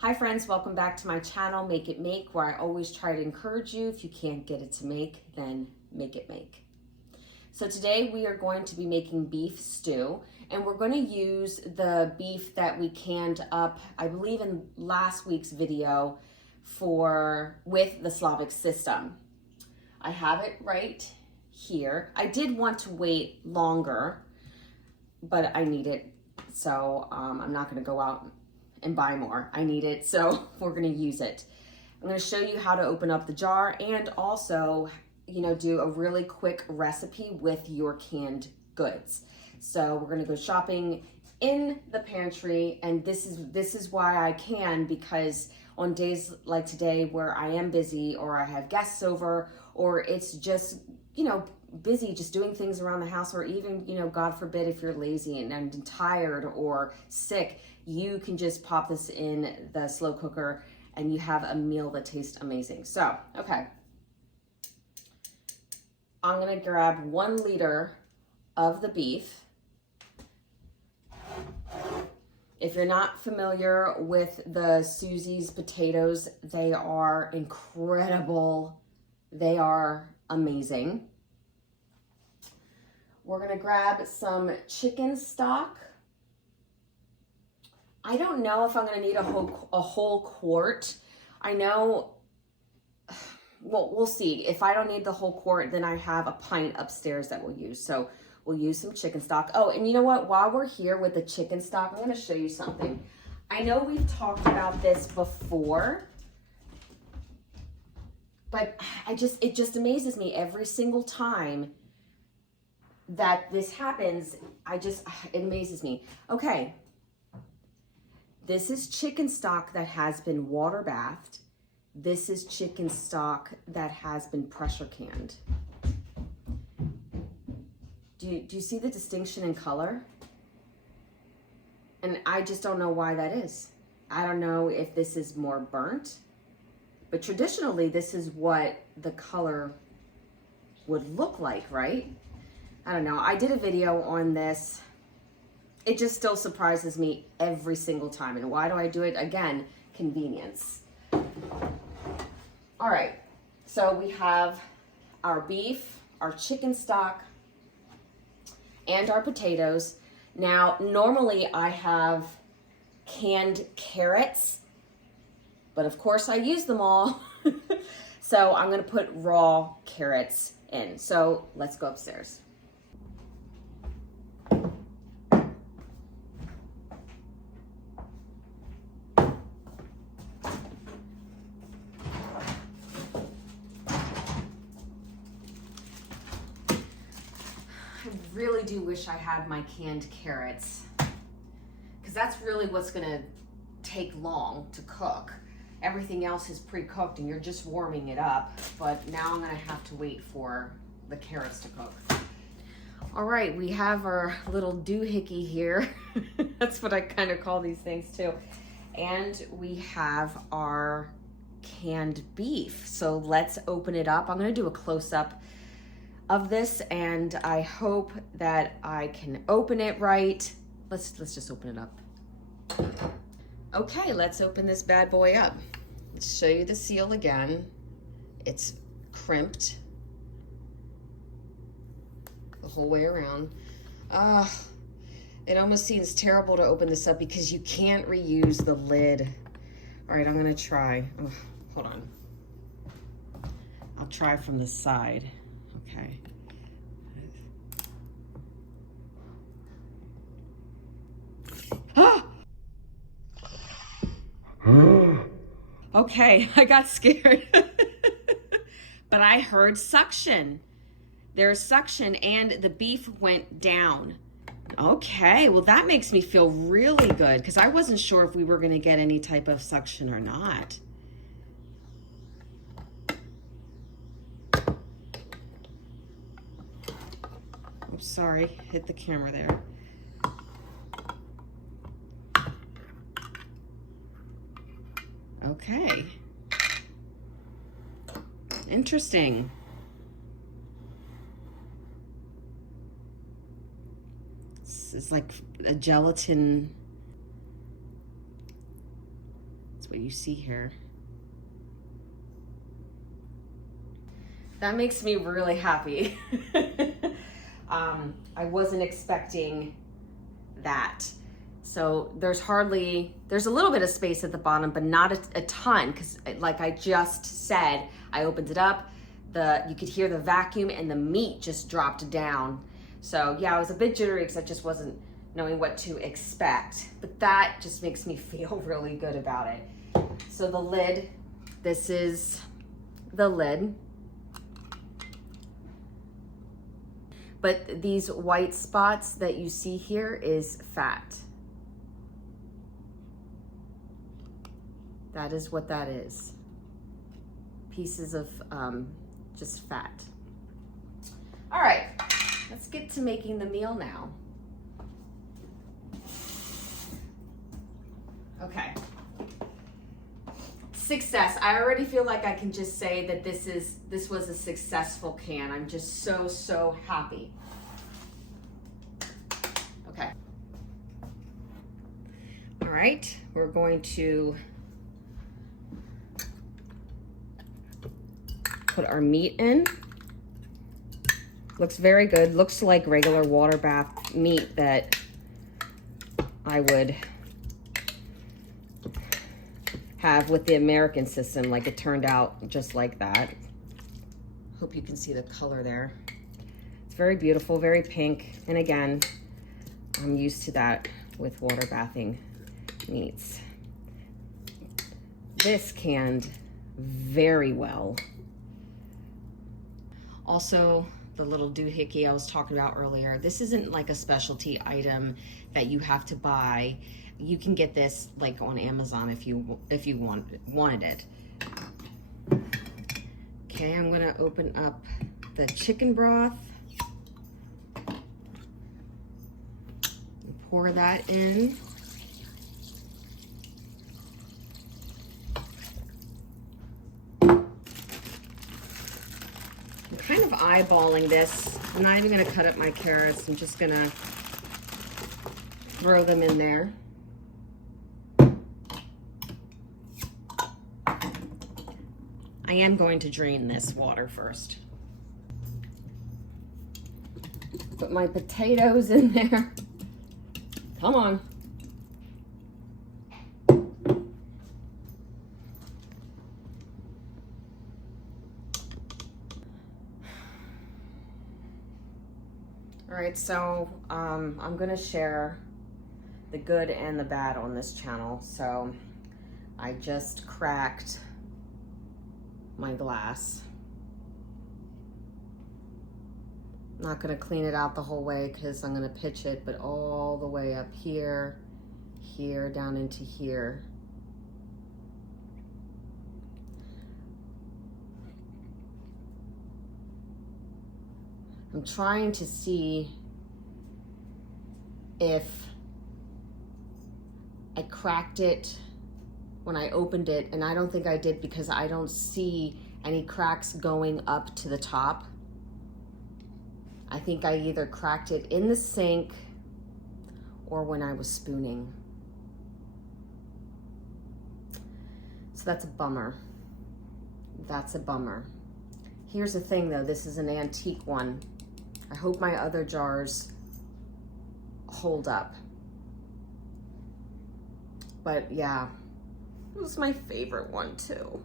Hi friends, welcome back to my channel, Make It Make, where I always try to encourage you. If you can't get it to make, then make it make. So today we are going to be making beef stew, and we're going to use the beef that we canned up, I believe in last week's video, with the Slavic system. I have it right here. I did want to wait longer, but I need it, so I'm not going to go out and buy more. I need it, so we're going to use it. I'm going to show you how to open up the jar and also, do a really quick recipe with your canned goods. So we're going to go shopping in the pantry, and this is why I can, because on days like today where I am busy or I have guests over, or it's just, busy just doing things around the house, or even, God forbid, if you're lazy and tired or sick, you can just pop this in the slow cooker and you have a meal that tastes amazing. So, okay. I'm gonna grab 1 liter of the beef. If you're not familiar with the Susie's potatoes, they are incredible. They are amazing. We're gonna grab some chicken stock. I don't know if I'm gonna need a whole quart. I know, well, we'll see. If I don't need the whole quart, then I have a pint upstairs that we'll use. So we'll use some chicken stock. Oh, and you know what? While we're here with the chicken stock, I'm gonna show you something. I know we've talked about this before, but it just amazes me every single time that this happens. It amazes me. Okay. This is chicken stock that has been water bathed. This is chicken stock that has been pressure canned. Do you see the distinction in color? And I just don't know why that is. I don't know if this is more burnt, but traditionally this is what the color would look like, right? I don't know. I did a video on this. It just still surprises me every single time. And why do I do it? Again, convenience. All right, so we have our beef, our chicken stock, and our potatoes. Now, normally I have canned carrots, but of course I use them all. So I'm gonna put raw carrots in. So let's go upstairs. I really do wish I had my canned carrots, because that's really what's gonna take long to cook. Everything else is pre-cooked and you're just warming it up, but now I'm gonna have to wait for the carrots to cook. All right, we have our little doohickey here. That's what I kind of call these things too. And we have our canned beef. So let's open it up. I'm gonna do a close-up of this, and I hope that I can open it right. Let's just open it up. Okay, let's open this bad boy up. Let's show you the seal again. It's crimped the whole way around. It almost seems terrible to open this up because you can't reuse the lid. All right, I'm gonna try. Oh, hold on. I'll try from the side. Okay. Ah! Okay, I got scared. But I heard suction. There's suction and the beef went down. Okay, well that makes me feel really good, because I wasn't sure if we were gonna get any type of suction or not. Oops, sorry, hit the camera there. Okay. Interesting. It's like a gelatin. It's That's what you see here. That makes me really happy. I wasn't expecting that. So there's a little bit of space at the bottom, but not a ton, because like I just said, I opened it up, you could hear the vacuum and the meat just dropped down. So yeah, I was a bit jittery because I just wasn't knowing what to expect, but that just makes me feel really good about it. So the lid, this is the lid. But these white spots that you see here is fat. That is what that is. Pieces of just fat. All right, let's get to making the meal now. Okay. Success. I already feel like I can just say that this was a successful can. I'm just so happy. Okay. All right, we're going to put our meat in. Looks very good. Looks like regular water bath meat that I would have with the American system. Like, it turned out just like that. Hope you can see the color there. It's very beautiful, very pink. And again, I'm used to that with water bathing meats. This canned very well. Also, the little doohickey I was talking about earlier, this isn't like a specialty item that you have to buy. You can get this like on Amazon if you wanted it. Okay, I'm gonna open up the chicken broth and pour that in. I'm kind of eyeballing this. I'm not even gonna cut up my carrots. I'm just gonna throw them in there. I am going to drain this water first. Put my potatoes in there. Come on. All right, so I'm gonna share the good and the bad on this channel. So I just cracked my glass. I'm not gonna clean it out the whole way because I'm gonna pitch it, but all the way up here, here, down into here. I'm trying to see if I cracked it when I opened it, and I don't think I did because I don't see any cracks going up to the top. I think I either cracked it in the sink or when I was spooning. So that's a bummer. That's a bummer. Here's the thing though, this is an antique one. I hope my other jars hold up. But yeah, it was my favorite one too.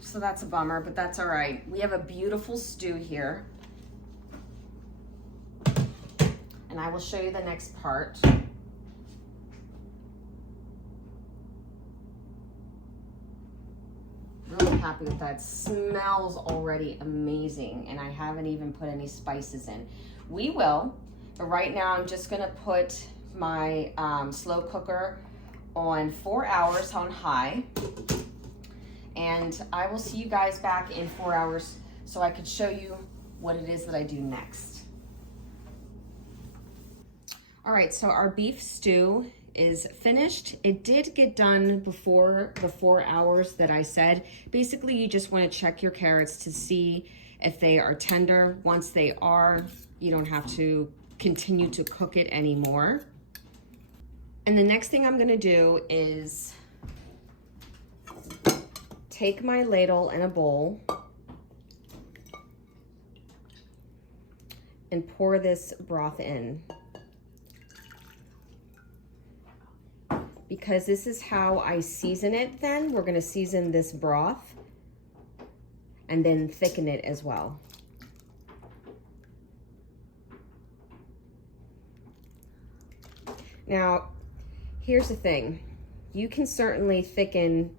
So that's a bummer, but that's all right. We have a beautiful stew here. And I will show you the next part. Really happy with that. Smells already amazing, and I haven't even put any spices in. We will, but right now I'm just gonna put my slow cooker on 4 hours on high, and I will see you guys back in 4 hours so I could show you what it is that I do next. All right, so our beef stew is finished. It did get done before the 4 hours that I said. Basically, you just want to check your carrots to see if they are tender. Once they are, you don't have to continue to cook it anymore. And the next thing I'm gonna do is take my ladle and a bowl and pour this broth in. Because this is how I season it then. We're gonna season this broth and then thicken it as well. Now, here's the thing. You can certainly thicken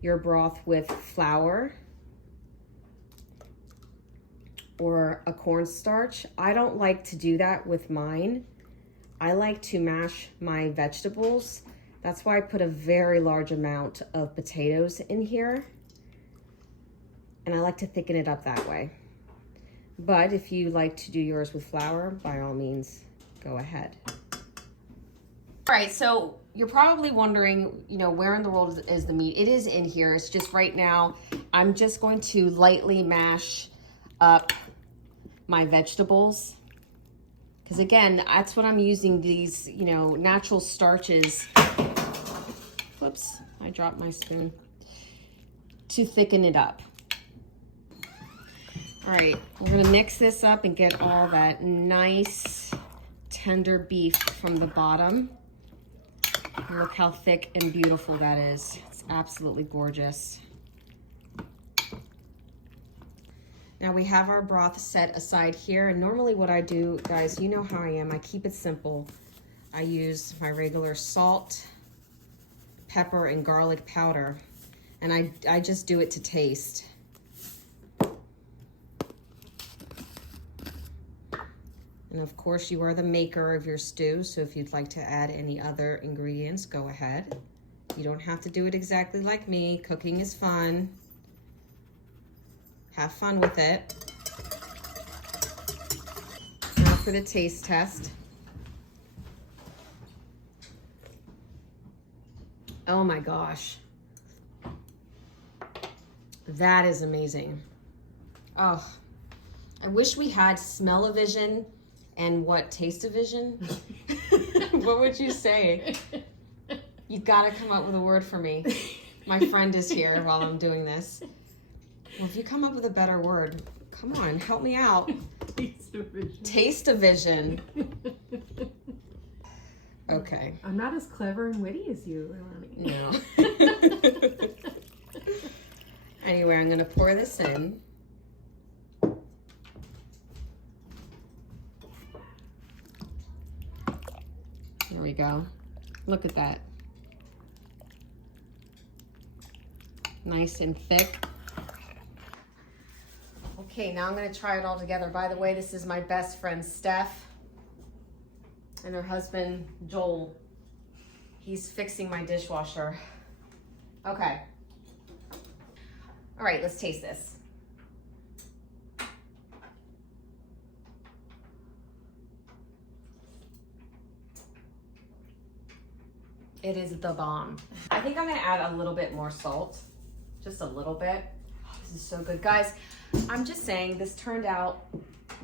your broth with flour or a cornstarch. I don't like to do that with mine. I like to mash my vegetables. That's why I put a very large amount of potatoes in here. And I like to thicken it up that way. But if you like to do yours with flour, by all means, go ahead. All right, so you're probably wondering, you know, where in the world is the meat? It is in here. It's just right now, I'm just going to lightly mash up my vegetables. Because again, that's what I'm using these, you know, natural starches. Whoops, I dropped my spoon. To thicken it up. All right, we're gonna mix this up and get all that nice, tender beef from the bottom. And look how thick and beautiful that is. It's absolutely gorgeous. Now we have our broth set aside here, and normally what I do, guys, you know how I am, I keep it simple. I use my regular salt, pepper, and garlic powder, and I just do it to taste. And of course, you are the maker of your stew, so if you'd like to add any other ingredients, go ahead. You don't have to do it exactly like me. Cooking is fun. Have fun with it. Now for the taste test. Oh my gosh. That is amazing. Oh, I wish we had smell-o-vision and what, taste-o-vision? What would you say? You've got to come up with a word for me. My friend is here while I'm doing this. Well, if you come up with a better word, come on, help me out. Taste-o-vision. Taste-o-vision. Okay. I'm not as clever and witty as you, Ilani. No. Anyway, I'm going to pour this in. There we go. Look at that. Nice and thick. Okay, now I'm going to try it all together. By the way, this is my best friend, Steph, and her husband, Joel. He's fixing my dishwasher. Okay. All right, let's taste this. It is the bomb. I think I'm gonna add a little bit more salt, just a little bit. Oh, this is so good. Guys, I'm just saying this turned out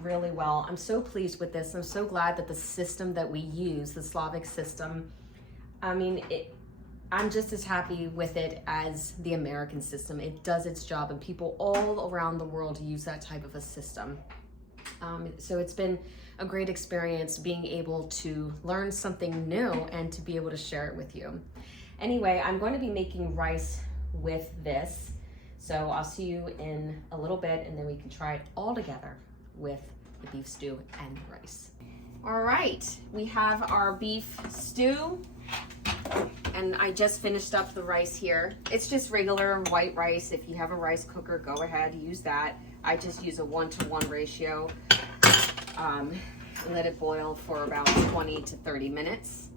really well. I'm so pleased with this. I'm so glad that the system that we use, the Slavic system, I mean, I'm just as happy with it as the American system. It does its job, and people all around the world use that type of a system. So it's been a great experience being able to learn something new and to be able to share it with you. Anyway, I'm going to be making rice with this. So I'll see you in a little bit, and then we can try it all together with the beef stew and rice. All right, we have our beef stew, and I just finished up the rice here. It's just regular white rice. If you have a rice cooker, go ahead, use that. I just use a 1-to-1 ratio. Let it boil for about 20 to 30 minutes.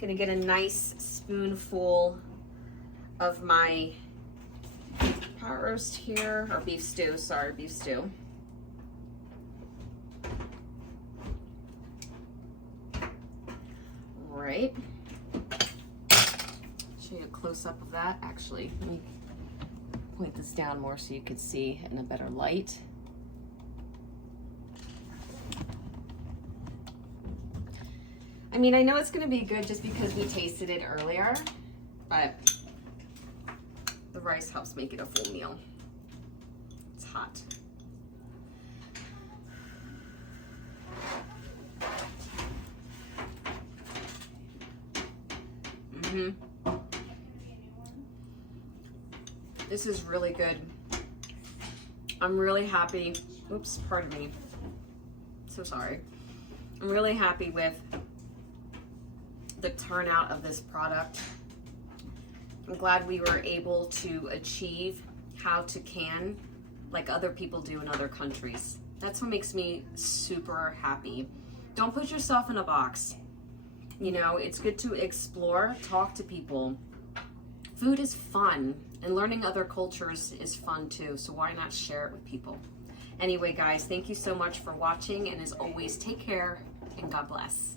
Gonna get a nice spoonful of my pot roast here, or beef stew, sorry, beef stew. All right. Show you a close-up of that. Actually, let me point this down more so you could see in a better light. I mean, I know it's gonna be good just because we tasted it earlier, but the rice helps make it a full meal. It's hot. This is really good. I'm really happy. Oops, pardon me. So sorry. I'm really happy with the turnout of this product. I'm glad we were able to achieve how to can like other people do in other countries. That's what makes me super happy. Don't put yourself in a box. You know, it's good to explore, talk to people. Food is fun, and learning other cultures is fun too, so why not share it with people? Anyway, guys, thank you so much for watching, and as always, take care, and God bless.